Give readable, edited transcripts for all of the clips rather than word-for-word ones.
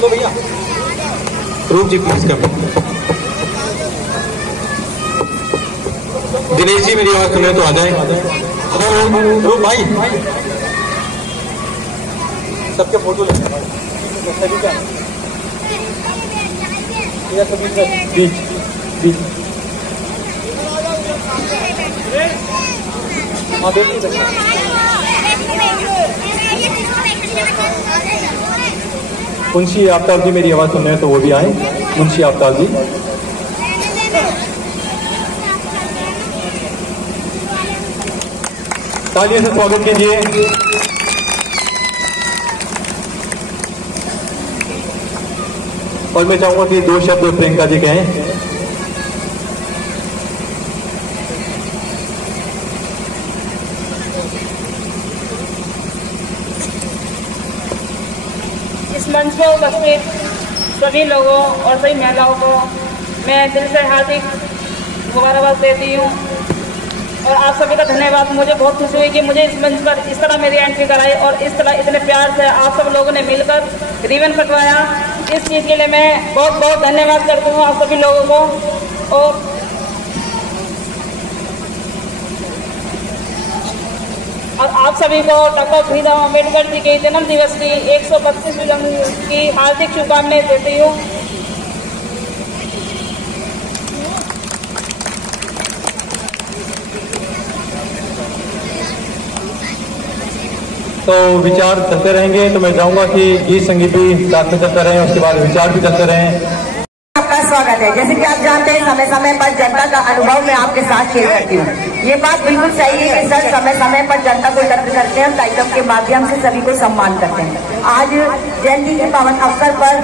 लो भैया, रूप जी प्लीज कर। दिनेश जी मेरी आवाज सुने तो आ जाए। रूप भाई सबके फोटो ले बीच बीच। हाँ देखिए मुंशी आफ्ताब जी मेरी आवाज सुन रहे हैं तो वो भी आए। मुंशी आफ्ताब जी तालियों से स्वागत कीजिए। और मैं चाहूंगा कि 2 शब्द प्रियंका जी कहें। इस मंच पर उपस्थित सभी लोगों और सभी महिलाओं को मैं दिल से हार्दिक मुबारकबाद देती हूँ और आप सभी का धन्यवाद। मुझे बहुत खुशी हुई कि मुझे इस मंच पर इस तरह मेरी एंट्री कराई और इस तरह इतने प्यार से आप सब लोगों ने मिलकर रिबन कटवाया। इस चीज़ के लिए मैं बहुत बहुत धन्यवाद करती हूँ आप सभी लोगों को। और आप सभी को डॉक्टर भीमराव अम्बेडकर जी के जन्म दिवस की 132वीं जन्म की हार्दिक शुभकामनाएं देती हूँ। तो विचार चलते रहेंगे, तो मैं चाहूंगा कि गीत संगीत भी साथ में चलते रहें, उसके बाद विचार भी चलते रहें। आपका स्वागत है। जैसे कि आप जानते हैं समय समय पर जनता का अनुभव मैं आपके साथ शेयर करती हूँ। ये बात बिल्कुल सही है कि सर समय समय पर जनता को एकत्र करते हैं, कार्यक्रम के माध्यम से सभी को सम्मान करते हैं। आज जयंती के पावन अवसर पर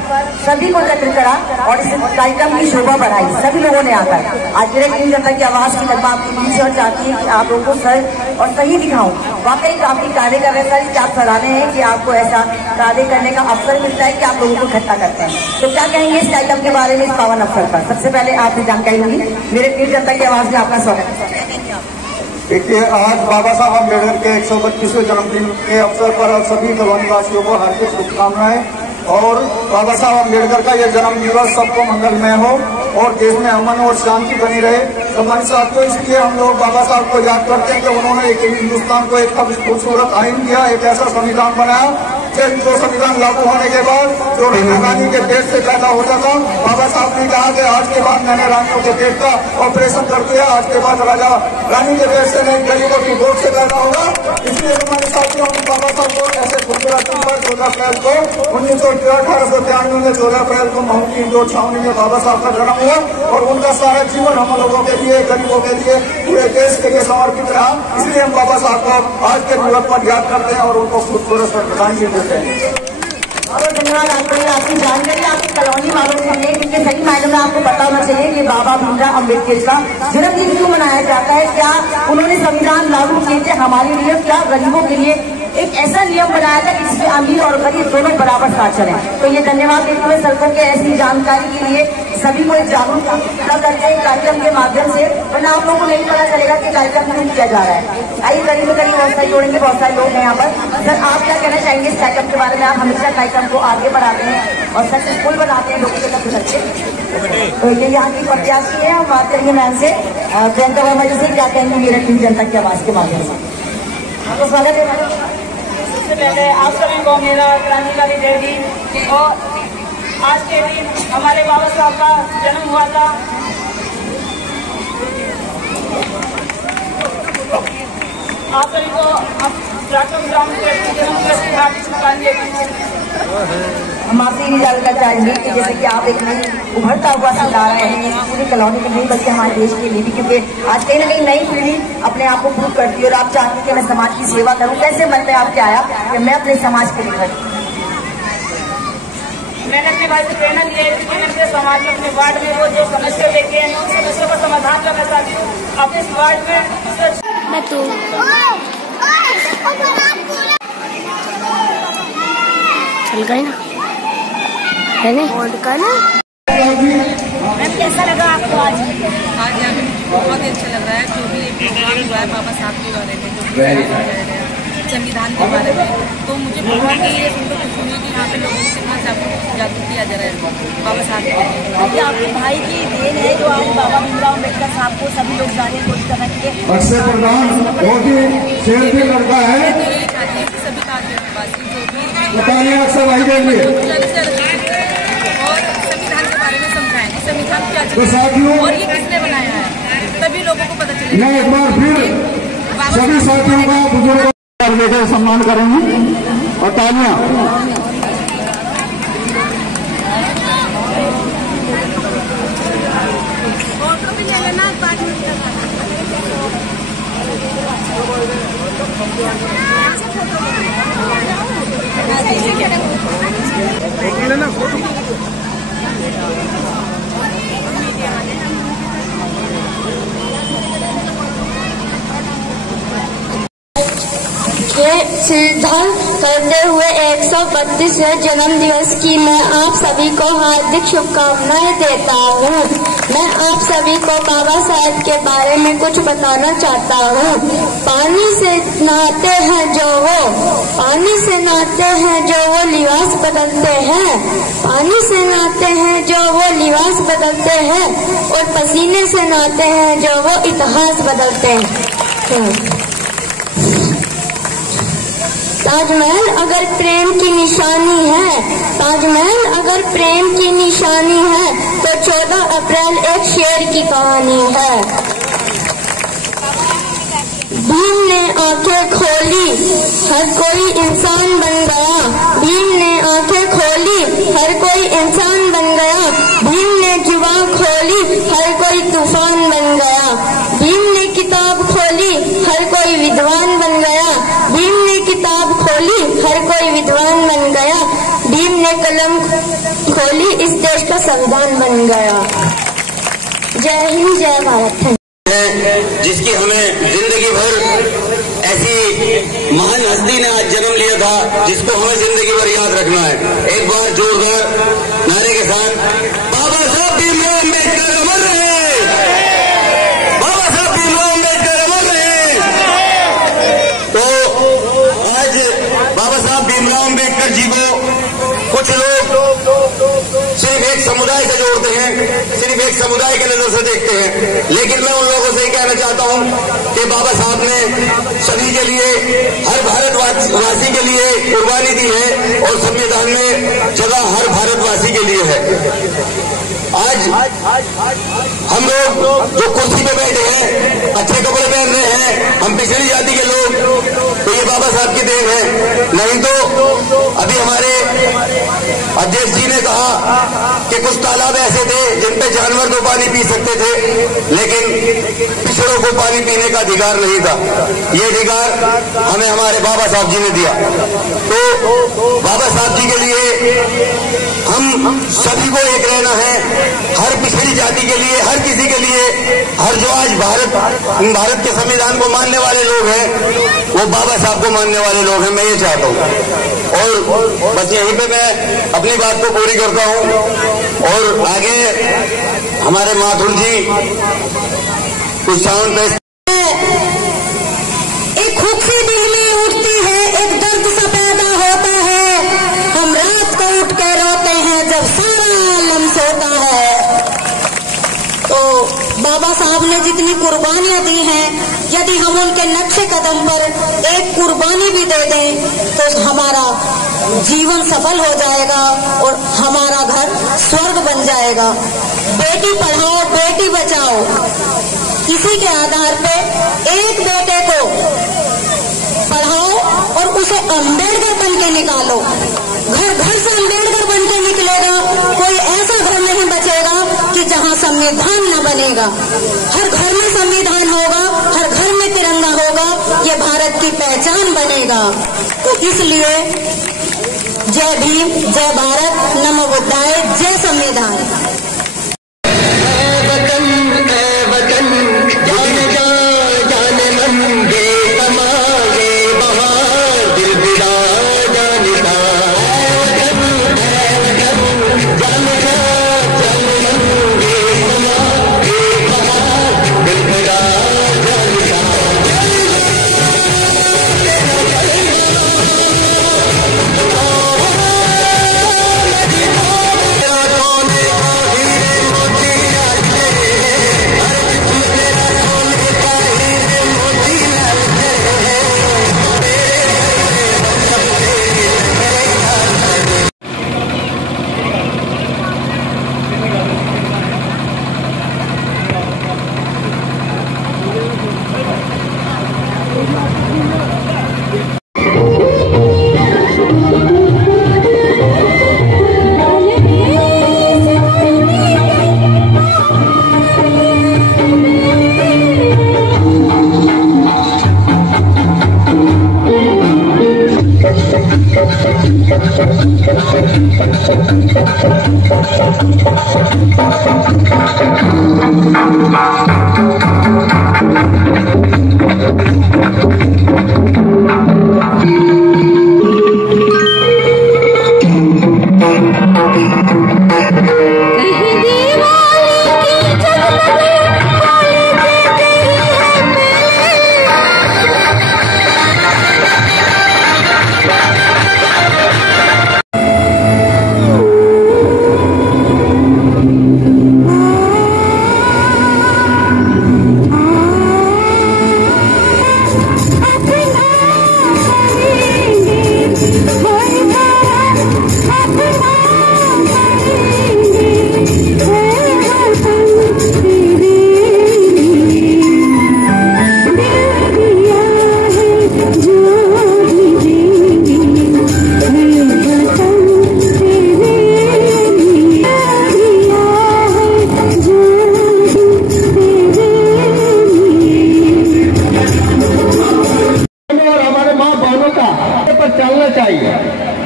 सभी को एकत्र करा और इस कार्यक्रम की शोभा बढ़ाई सभी लोगों ने आकर। आज मेरे टीम जनता की आवाज की लगभग आपकी बीच और चाहती है कि आप लोगों को सर और सही दिखाऊं। वाकई काफी कार्य कर रहे सर, क्या आप सराहने हैं कि आपको ऐसा कार्य करने का अवसर मिलता है कि आप लोगों को इकट्ठा करते हैं। तो क्या कहेंगे इस कार्यक्रम के बारे में इस पावन अवसर पर? सबसे पहले आपसे जानकारी होगी। मेरे टीम जनता की आवाज में आपका स्वागत है। देखिए, आज बाबा साहब अम्बेडकर के 132वें जन्मदिन के अवसर पर सभी कॉलोनी वासियों को हार्दिक शुभकामनाएं और बाबा साहब अम्बेडकर का ये जन्म दिवस सबको मंगलमय हो और देश में अमन और शांति बनी रहे। तो हमारे साथियों, इसलिए हम लोग बाबा साहब को याद करते हैं कि उन्होंने एक हिंदुस्तान को एक खूबसूरत आइन दिया, एक ऐसा संविधान बनाया जो संविधान लागू होने के बाद जो रानी के पेट से पैदा होता था, बाबा साहब ने कहा कि आज के बाद मैंने रानियों के पेट का ऑपरेशन कर दिया, आज के बाद राजा रानी के पेट से नहीं गरीबों की गोद से पैदा होगा। इसलिए हमारे साथियों बाबा साहब को ऐसे खूबसूरत पर 14 अप्रैल को 1893 में 14 अप्रैल को महू की इंदौर छावनी में बाबा साहब का जन्म हुआ और उनका सारा जीवन हम लोगों के लिए, गरीबों के लिए, पूरे देश के लिए समर्पित रहा। इसलिए हम बाबा साहब को आज के दिवस पर याद करते हैं और उनको खूबसूरत श्रद्धांजलि देते हैं। बहुत धन्यवाद आपको। आपकी जानकारी आपकी कॉलोनी वालों से है, क्योंकि सही मायने में आपको पता होना चाहिए कि बाबा भीमराव अम्बेडकर का जन्मदिन क्यों मनाया जाता है। क्या उन्होंने संविधान लागू किए थे हमारे लिए, क्या गरीबों के लिए एक ऐसा नियम बनाया था कि जिसमें अमीर और गरीब दोनों बराबर साथ चले। तो ये धन्यवाद देते हुए सड़कों के ऐसी जानकारी के लिए सभी को जागरूक करते हैं कार्यक्रम के माध्यम से, वरना आप लोगों को नहीं पता चलेगा कि कार्यक्रम क्यों किया जा रहा है। आइए करीब करीब व्यवस्था जोड़ेंगे, बहुत सारे लोग हैं यहाँ पर। सर आप क्या कहना चाहेंगे इस कार्यक्रम के बारे में? आप हमेशा कार्यक्रम को आगे बढ़ाते हैं और सक्सेसफुल बनाते हैं लोगों के तक करके। तो ये यहाँ की प्रत्याशी है, हम बात करेंगे मैम से, प्रियंका वर्मा जी से। क्या कहेंगे मेरे टीम जनता की आवाज के माध्यम से? आपको स्वागत है। सबसे पहले आप सभी को मेरा क्रांतिकारी जय हिंद। और आज के दिन हमारे बाबा साहब का जन्म हुआ था। आप सभी को डॉक्टर भीमराव अम्बेडकर के जन्म दिवस की हार्दिक शुभकामनाएं। हम आपसे ये जानना चाहेंगे कि जैसे कि आप एक नई उभरता हुआ सितारा है पूरी कॉलोनी में नहीं बल्कि हमारे देश के लिए भी, क्योंकि आज कहीं ना कहीं नई पीढ़ी अपने आप को प्रूव करती है और आप चाहते हैं कि मैं समाज की सेवा करूं। कैसे मन में आपके आया कि मैं अपने समाज के लिए खड़ी? मैंने अपने भाई से प्रेरणा ली है कि मैं अपने समाज में, अपने वार्ड में वो जो समस्या लेके हैं उन समस्या का समाधान करना चाहती हूँ। अपने इस वार्ड में चल गई ना है नहीं का ना। मैम कैसा लगा आपको आज? आज यहाँ पे बहुत ही अच्छा लग रहा है। जो भी प्रोग्राम हुआ है बाबा साहब के बारे में, जो संविधान के बारे में, तो मुझे बहुत ही सुनकर खुशी हुई कि यहाँ पे लोगों को कितना जागरूक ये आपके भाई की देन है जो आज बाबा भीमराव अम्बेडकर साहब को सभी लोग जानने की कोशिश कर रहे हैं। अक्षय प्रधान बहुत ही सेल्फी लड़का है। सभी ताजवासी जो भी बताइए अक्षय भाई के लिए और संविधान के बारे में समझाएं, संविधान क्या तो साथियों और ये किसने बनाया है, तभी लोगों को पता चलेगा। मैं एक बार फिर सभी साथियों का बुजुर्गों का लेकर सम्मान करेंगे और तालियां। ये सिद्धांत करते हुए 132वें जन्म दिवस की मैं आप सभी को हार्दिक शुभकामनाएं देता हूँ। मैं आप सभी को बाबा साहब के बारे में कुछ बताना चाहता हूँ। पानी से नहाते हैं जो वो, पानी से नहाते हैं जो वो लिबास बदलते हैं, पानी से नहाते हैं जो वो लिबास बदलते हैं, और पसीने से नहाते हैं जो वो इतिहास बदलते हैं। ताजमहल अगर प्रेम की निशानी है, ताजमहल अगर प्रेम की निशानी है, तो 14 अप्रैल एक शेर की कहानी है। भीम ने आंखें खोली, हर कोई इंसान बन गया। भीम ने आंखें खोली, हर कोई इंसान बन गया। भीम ने जुबान खोली, हर कोई तूफान बन गया। भीम ने किताब खोली, हर कोई विद्वान बन गया। भीम ने किताब खोली, हर कोई विद्वान बन गया। भीम ने कलम खोली, इस देश का संविधान बन गया। जय हिंद, जय भारत। जिसकी हमें जिंदगी भर ऐसी महान हस्ती ने आज जन्म लिया था, जिसको हमें जिंदगी भर याद रखना है। एक बार जोरदार नारे के साथ बाबा साहब भीमराव अम्बेडकर अमर रहे, बाबा साहब भीमराव अम्बेडकर अमर रहे। तो आज बाबा साहब भीमराव अम्बेडकर जी को कुछ लोग सिर्फ एक समुदाय से जोड़ते हैं, सिर्फ एक समुदाय की नजर से देखते हैं, लेकिन मैं उन लोगों से ही कहना चाहता हूं कि बाबा साहब ने सभी के लिए, हर भारतवासी के लिए कुर्बानी दी है, और संविधान में जगह हर भारतवासी के लिए है। आज हम लोग जो कुर्सी पे बैठे हैं, अच्छे कपड़े पहन रहे हैं, हम पिछड़ी जाति के लोग, तो ये बाबा साहब की देन है। नहीं तो अभी हमारे अध्यक्ष जी ने कहा कि कुछ तालाब ऐसे थे जिन पे जानवर तो पानी पी सकते थे, लेकिन पिछड़ों को पानी पीने का अधिकार नहीं था। ये अधिकार हमें हमारे बाबा साहब जी ने दिया। तो बाबा साहब जी के लिए हम सभी को एक रहना है, हर पिछड़ी जाति के लिए, हर किसी के लिए, हर जो आज भारत के संविधान को मानने वाले लोग हैं, वो बाबा साहब को मानने वाले लोग हैं। मैं ये चाहता हूँ, और बस यहीं पे मैं अपनी बात को पूरी करता हूँ, और आगे हमारे माथुर जी कुछ साउंड पे एक खुशी दिल में उठती है, एक दर्द सा पैदा होता है। हम रात को उठ के रोते हैं जब सारा आलम सोता है। तो बाबा साहब ने जितनी कुर्बानियां दी हैं, यदि हम उनके नक्शे कदम पर एक कुर्बानी भी दे दें तो हमारा जीवन सफल हो जाएगा और हमारा घर स्वर्ग बन जाएगा। बेटी पढ़ाओ, बेटी बचाओ, इसी के आधार पे एक बेटे को पढ़ाओ और उसे अम्बेडकर बन के निकालो। घर घर से अम्बेडकर बन के निकलेगा, कोई ऐसा घर नहीं बचेगा कि जहां संविधान न बनेगा। हर घर में संविधान होगा, हर घर में तिरंगा होगा, ये भारत की पहचान बनेगा। तो इसलिए जय भीम, जय भारत, नमो बुद्धाय, जय संविधान।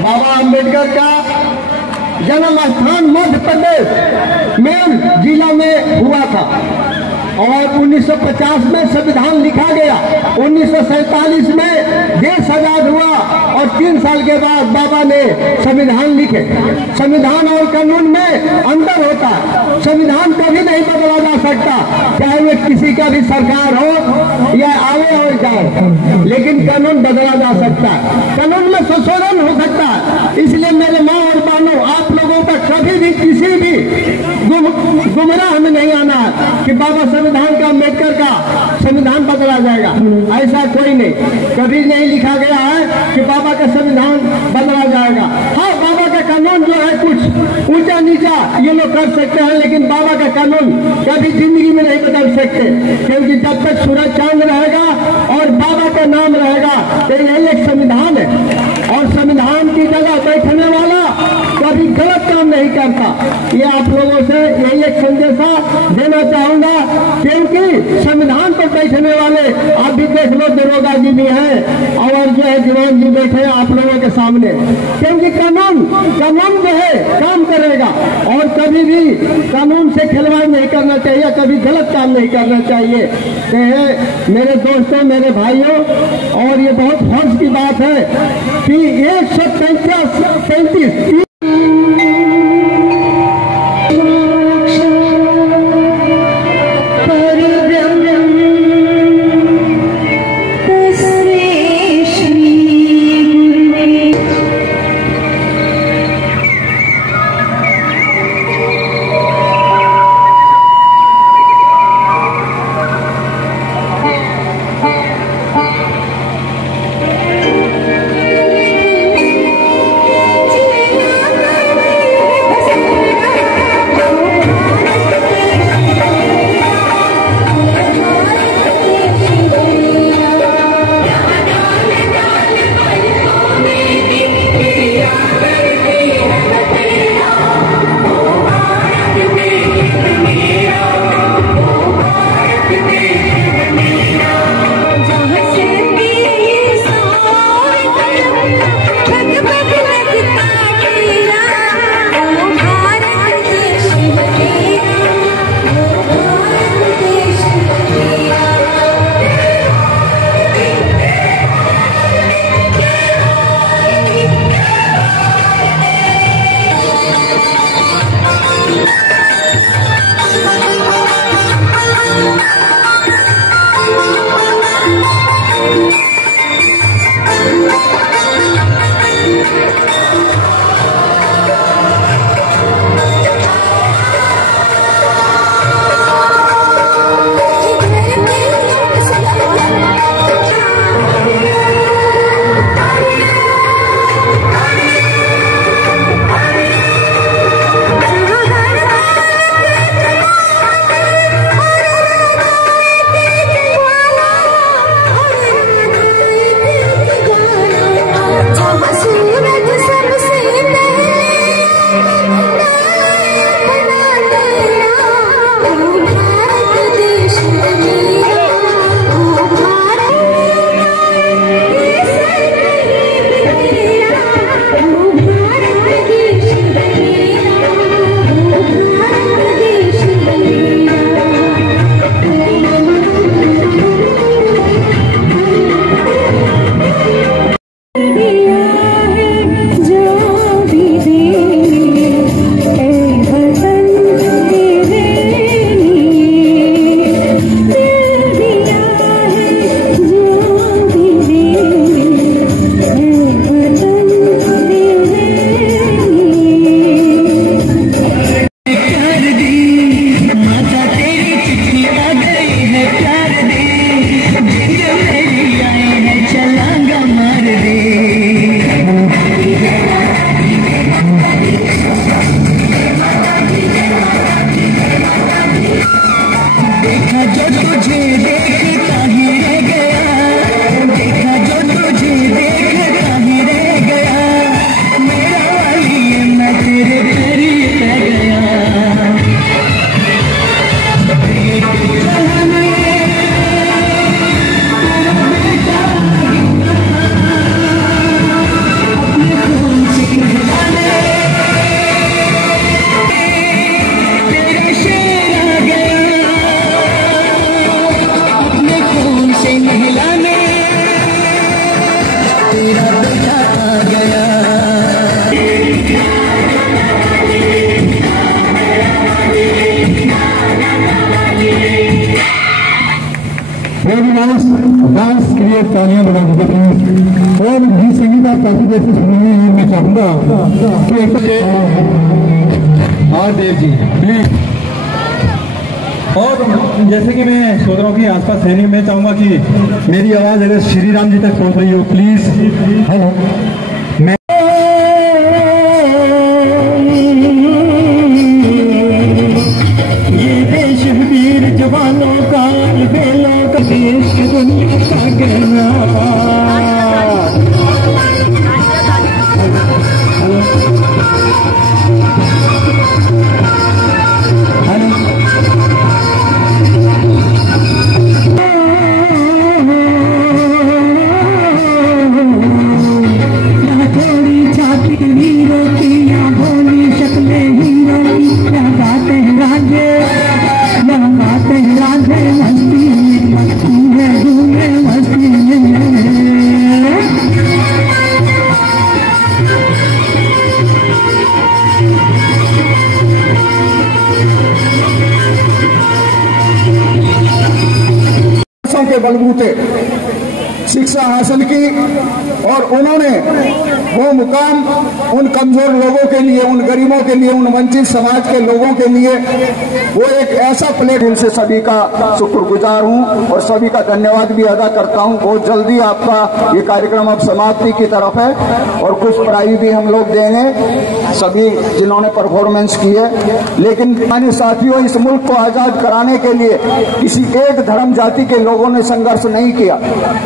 बाबा अम्बेडकर का जन्म स्थान मध्य प्रदेश में जिला में हुआ था और 1950 में संविधान लिखा गया। 1947 में देश आजाद हुआ और 3 साल के बाद बाबा ने संविधान लिखे। संविधान और कानून में अंतर होता है। संविधान कभी नहीं बदला जा सकता, चाहे वो किसी का भी सरकार हो या आवे और जाए, लेकिन कानून बदला जा सकता है, कानून में संशोधन हो सकता है। इसलिए मेरे माँ और बहनों, आप लोगों का कभी भी किसी भी गुमराह में नहीं आना है कि बाबा संविधान का, अम्बेडकर का संविधान बदला जाएगा। ऐसा कोई नहीं, कभी नहीं लिखा गया है कि बाबा का संविधान बदला जाएगा। हाँ, बाबा का कानून जो है कुछ ऊंचा नीचा ये लोग कर सकते हैं, लेकिन बाबा का कानून कभी जिंदगी में नहीं बदल सकते, क्योंकि जब तक सूरज चांद रहेगा और बाबा का नाम रहेगा तो यही एक संविधान है। और संविधान की जगह बैठने वाला कभी गलत काम नहीं करता। ये आप लोगों से यही एक संदेशा देना चाहूंगा, क्योंकि संविधान पर बैठने वाले आप भी देख लो, दरोगा जी भी हैं और जो है दीवान जी बैठे हैं आप लोगों के सामने, क्योंकि कानून जो है काम करेगा और कभी भी कानून से खिलवाड़ नहीं करना चाहिए, कभी गलत काम नहीं करना चाहिए। तो मेरे दोस्तों, मेरे भाइयों, और ये बहुत फर्ज की बात है कि 135 Yeah. इसके लिए तालियां बना दीजिए प्लीज। और गीत संगीत आप काफी देर से सुन रहे हैं, मैं चाहूंगा कि हाँ देव जी प्लीज। और जैसे कि मैं सोच रहा हूँ कि आसपास है नहीं, मैं चाहूंगा कि मेरी आवाज अगर श्री राम जी तक पहुंच रही हो प्लीज। हेलो, मैं ये देश वीर जवानों का, बेलों का देश दुनिया का कहना। के बलबूते शिक्षा हासिल की और उन्होंने वो मुकाम उन कमजोर लोगों के लिए, उन गरीबों के लिए, उन वंचित समाज के लोगों के लिए वो एक ऐसा प्लेटफॉर्म से सभी का शुक्रगुजार हूं और सभी का धन्यवाद भी अदा करता हूं। बहुत जल्दी आपका ये कार्यक्रम अब समाप्ति की तरफ है और कुछ प्राइज भी हम लोग देंगे सभी जिन्होंने परफॉर्मेंस की है। लेकिन माननीय साथियों, इस मुल्क को आजाद कराने के लिए किसी एक धर्म जाति के लोगों ने संघर्ष नहीं किया।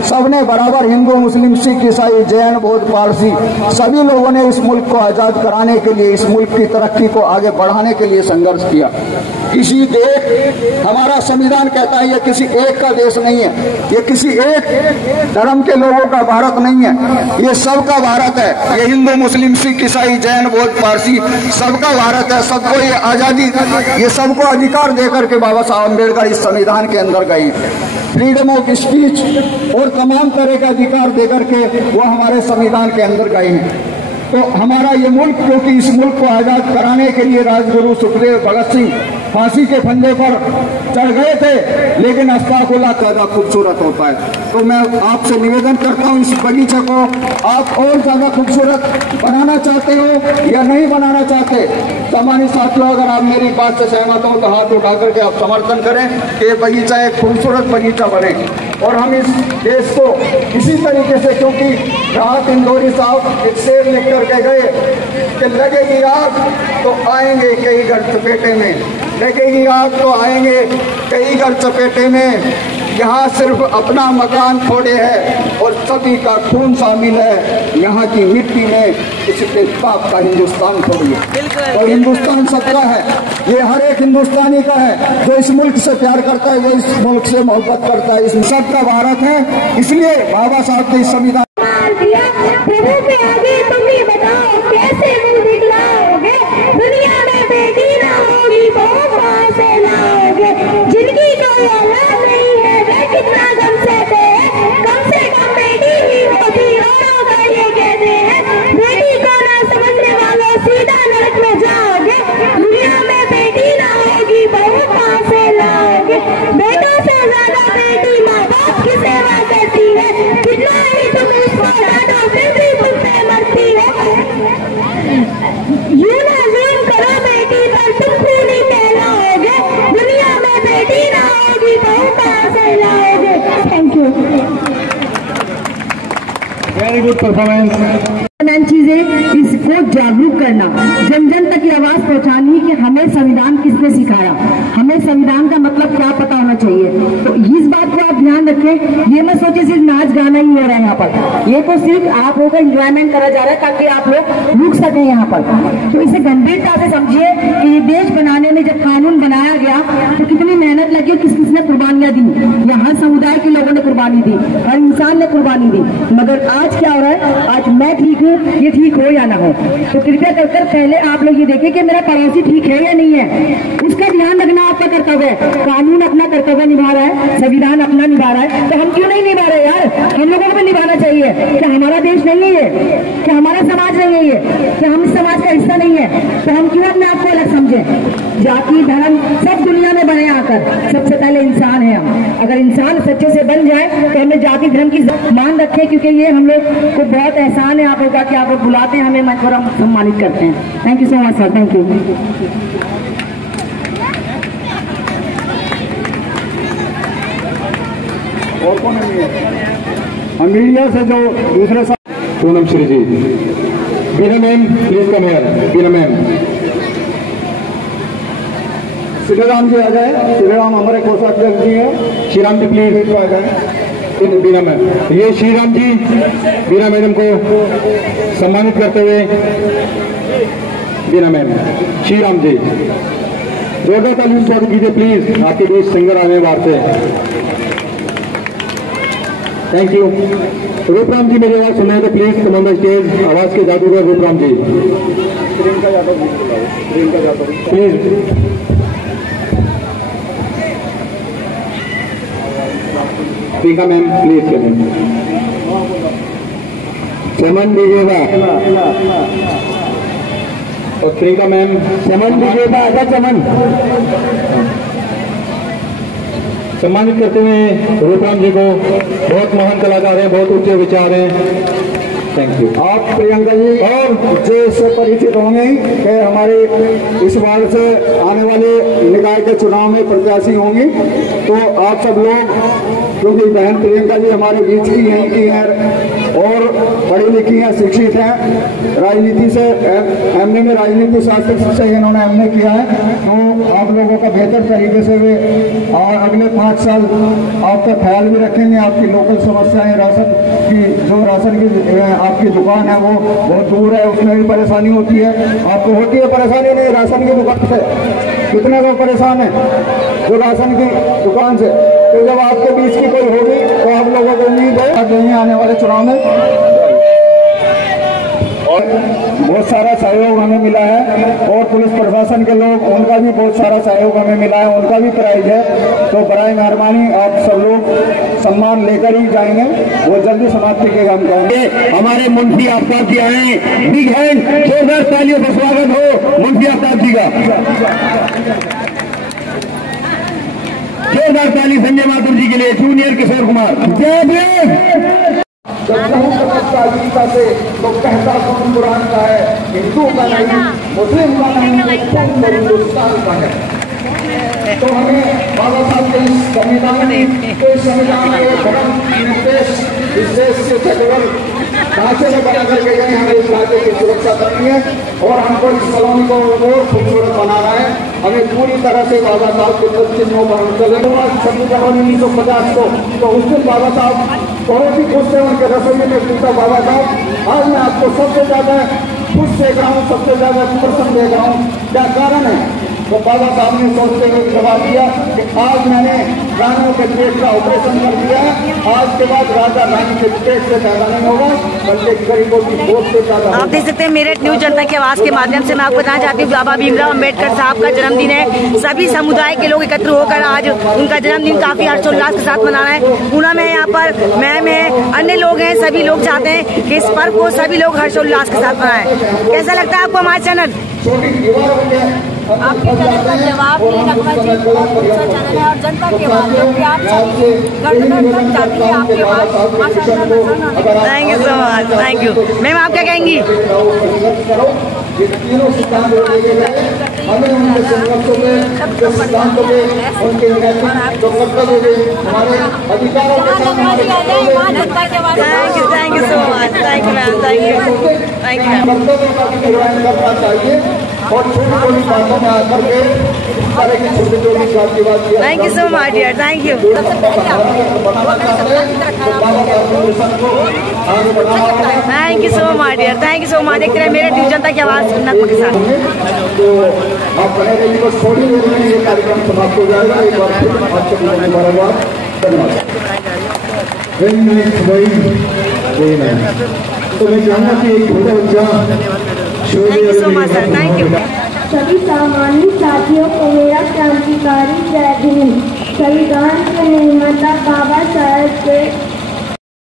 सबने बराबर, हिंदू, मुस्लिम, सिख, ईसाई, जैन, बौद्ध, पारसी, सभी लोगों ने इस मुल्क को आजाद कराने के लिए, इस मुल्क की तरक्की को आगे बढ़ाने के लिए संघर्ष किया। किसी एक, हमारा संविधान कहता है ये किसी एक का देश नहीं है, ये किसी एक धर्म के लोगों का भारत नहीं है, ये सबका भारत है। ये हिंदू, मुस्लिम, सिख, ईसाई, जैन, बौद्ध, पारसी सबका भारत है। सबको ये आजादी, ये सबको अधिकार देकर के बाबा साहब अम्बेडकर इस संविधान के अंदर गए। फ्रीडम ऑफ स्पीच और तमाम तरह का अधिकार देकर के वो हमारे संविधान के अंदर गए हैं। तो हमारा ये मुल्क, क्योंकि इस मुल्क को आजाद कराने के लिए राजगुरु सुखदेव भगत सिंह फांसी के फंदे पर चढ़ गए थे, लेकिन अस्ताकुल्लाह ज्यादा खूबसूरत होता है। तो मैं आपसे निवेदन करता हूँ, इस बगीचे को आप और ज्यादा खूबसूरत बनाना चाहते हो या नहीं बनाना चाहते? सामान्य साथियों, अगर आप मेरी बात से सहमत हो तो हाथ उठा करके आप समर्थन करें कि ये बगीचा एक खूबसूरत बगीचा बने और हम इस देश को इसी तरीके से, क्योंकि राहत इंदौरी साहब एक शेर लिख करके गए कि लगेगी आग तो आएंगे कई घर चपेटे में, लगेगी आग तो आएंगे कई घर चपेटे में। यहाँ सिर्फ अपना मकान थोड़े है और सभी का खून शामिल है यहाँ की मिट्टी में। इसके बाप का हिंदुस्तान थोड़ी है और हिंदुस्तान सबका है, ये हर एक हिंदुस्तानी का है जो इस मुल्क से प्यार करता है, जो इस मुल्क से मोहब्बत करता है। इस सबका भारत है, इसलिए बाबा साहब के संविधान प्रभु के आगे तुम ही बताओ कैसे मुंह दिखलाओगे? दुनिया में बेटी ना होगी बहू कहाँ से लाओगे? जिनकी कोई औलाद नहीं है वे कितना गम सहते हैं, कम से कम बेटी ही होती औरों का ये कहते हैं। बेटी को ना समझने वालों सीधा नरक में जाओगे। दुनिया में बेटी ना होगी बहू कहाँ से लाओगे? बेटों से ज्यादा बेटी माँ बाप की सेवा करती है, कितना ही तुम इसको डांटो फिर भी तुम पे मरती है। यूं ना जुल्म करो बेटी पर, तुम खूनी कहलाओगे। दुनिया में बेटी ना होगी बहू कहाँ से लाओगे? Thank you. Very good performance. चीजें इसको जागरूक करना, जन जन तक ये आवाज पहुंचानी कि हमें संविधान किसने सिखाया, हमें संविधान का मतलब क्या पता होना चाहिए। तो इस बात को आप ध्यान रखें। ये मत सोचे सिर्फ नाच गाना ही हो रहा है यहाँ पर, ये तो सिर्फ आप लोगों का एंजॉयमेंट करा जा रहा है ताकि आप लोग रुक सके यहाँ पर। तो इसे गंभीरता से समझिए कि ये देश बनाने में जब कानून बनाया गया तो कितनी मेहनत लगी और किस किसने कुर्बानियां दी। यहाँ समुदाय के लोगों ने कुर्बानी दी, हर इंसान ने कुर्बानी दी। मगर आज क्या हो रहा है, आज मैं ठीक हूँ, ये ठीक हो या ना हो। तो कृपया कर पहले आप लोग ये देखें कि मेरा पड़ोसी ठीक है या नहीं है, उसका ध्यान रखना आपका कर्तव्य है। कानून अपना कर्तव्य निभा रहा है, संविधान अपना निभा रहा है, तो हम क्यों नहीं निभा रहे यार? हम लोगों को भी निभाना चाहिए। क्या हमारा देश नहीं है ये? क्या हमारा समाज नहीं है ये? क्या हम इस समाज का हिस्सा नहीं है? तो हम क्यों अपने आप को अलग समझें? जाति धर्म सब दुनिया में बने आकर, सबसे पहले इंसान है हम। अगर इंसान सच्चे से बन जाए तो हमें जाति धर्म की मान रखें, क्योंकि ये हम लोग को बहुत एहसान है आप लोगों का कि आप लोग बुलाते हैं हमें, मंच पर हम सम्मानित करते हैं। Thank you so much sir, thank you. और कौन है मीडिया से जो दूसरे Poonam Shri ji, Bina ma'am please come here, Bina ma'am. Shri Ram ji आ जाए, श्री राम हमारे कोषाध्यक्ष जी हैं, श्री राम जी प्लीज आ जाए। बीना मैम, ये श्री राम जी बीना मैडम को सम्मानित करते हुए, बीना मैम, श्री राम जी जोरदार तालियों स्वागत कीजिए प्लीज। आपके बीच सिंगर आने बाहर से, थैंक यू। रूपराम जी मेरी आवाज सुनाए तो please come on the stage, आवाज के जादूगर रूपराम जी प्लीज। प्रियंका मैम प्लीज करें। चमन दीजिएगा और प्रियंका मैम चमन दीजिएगा, आजा चमन। सम्मानित करते हुए रूपराम जी को, बहुत महान कलाकार हैं, बहुत ऊंचे विचार हैं, थैंक यू। आप प्रियंका जी और जे से परिचित होंगे कि हमारे इस बार से आने वाले निकाय के चुनाव में प्रत्याशी होंगी, तो आप सब लोग, क्योंकि बहन प्रियंका जी हमारे बीच की यहीं की हैं और पढ़ी लिखी हैं, शिक्षित हैं, राजनीति से एमए में राजनीति शास्त्र से इन्होंने एमए किया है, तो आप लोगों का बेहतर तरीके से वे और अगले 5 साल आपका ख्याल भी रखेंगे। आपकी लोकल समस्याएं, राशन की जो राशन की आपकी दुकान है वो बहुत दूर है, उसमें भी परेशानी होती है। आपको होती है परेशानी नहीं राशन की दुकान से? कितने लोग परेशान है जो राशन की दुकान से? तो जब आपके बीच की कोई होगी तो आप लोगों को उम्मीद है देंगे आने वाले चुनाव में। और बहुत सारा सहयोग हमें मिला है और पुलिस प्रशासन के लोग, उनका भी बहुत सारा सहयोग हमें मिला है, उनका भी प्राइज है। तो बराए मेहरबानी आप सब लोग सम्मान लेकर ही जाएंगे, वो जल्दी समाप्ति के काम करेंगे। हमारे मुंशी आफ्ताब जी आए, बिग हैंड, जोरदार तालियों से स्वागत हो मुंशी आफ्ताब जी का। जोरदार ताली संजय माथुर जी के लिए, जूनियर किशोर कुमार। जय भीम। गीता से तो कहता सुन कुरान का है, हिंदू का नहीं, मुस्लिम का नहीं, हिंदुस्तान का है। तो हमें बाबा साहब के संविधान के धर्म निर्देश विशेष से केवल ढांचे में बना करके गए, हमें इस ढांचे की सुरक्षा करनी है और हमको इस कॉलोनी को और खूबसूरत बनाना है। हमें पूरी तरह से बाबा साहब के चिन्हों पर चले। 1950 को तो उस दिन बाबा साहब बहुत ही खुश थे, उनके रसोई में पूछा बाबा साहब आज मैं आपको सबसे ज्यादा खुश देख रहा हूँ, सबसे ज्यादा प्रसन्न देख रहा हूँ, क्या कारण है? तो बाबा साहब ने सोचते हुए जवाब दिया कि आज मैंने रानियों के पेट का ऑपरेशन कर दिया है, आज के बाद राजा रानी के पेट से पैदा नहीं होगा बल्कि गरीबों की गोद से पैदा। आप देख सकते हैं मेरठ न्यूज जनता की आवाज के माध्यम से मैं आपको बताना चाहती हूँ, बाबा भीमराव अम्बेडकर साहब का जन्मदिन है। सभी समुदाय के लोग एकत्र होकर आज उनका जन्मदिन काफी हर्षोल्लास के साथ मनाना है। पूनम है यहाँ पर, मैम है, अन्य लोग हैं, सभी लोग चाहते हैं कि इस पर्व को सभी लोग हर्षोल्लास के साथ मनाएं। कैसा लगता है आपको हमारा चैनल? आपके चैनल का जवाब नहीं रखना चाहिए, बहुत अच्छा चैनल है और जनता की आवाज जो कि आप सभी घर घर तक जाती है आपकी आवाज। माशाल्लाह, thank you so much, thank you. Ma'am आप क्या कहेंगी? तीनों सिद्धांत हमें उनके संघर्षों में जो सिद्धांतों में उनके जो कर्तव्य हमारे अधिकारों के साथ thank you so much, thank you ma'am, thank you, thank you. कर्तव्यों का भी निर्वहन करना चाहिए और छोटी छोटी बातों में आकर के सारे की छोटी छोटी बात की बात। Thank you so much dear, thank you. Thank you so much dear, thank you so much. देखते रहे मेरे न्यूज जनता की आवाज नत्मा के साथ। तो आप बने रहिए, बस थोड़ी देर में ये कार्यक्रम समाप्त हो जाएगा। एक बार फिर आपसे धन्यवाद। तो मैं चाहूँगा कि एक छोटा बच्चा thank you so much sir, thank you. सभी सामान्य साथियों को मेरा क्रांतिकारी जय हिंद। संविधान के निर्माता बाबा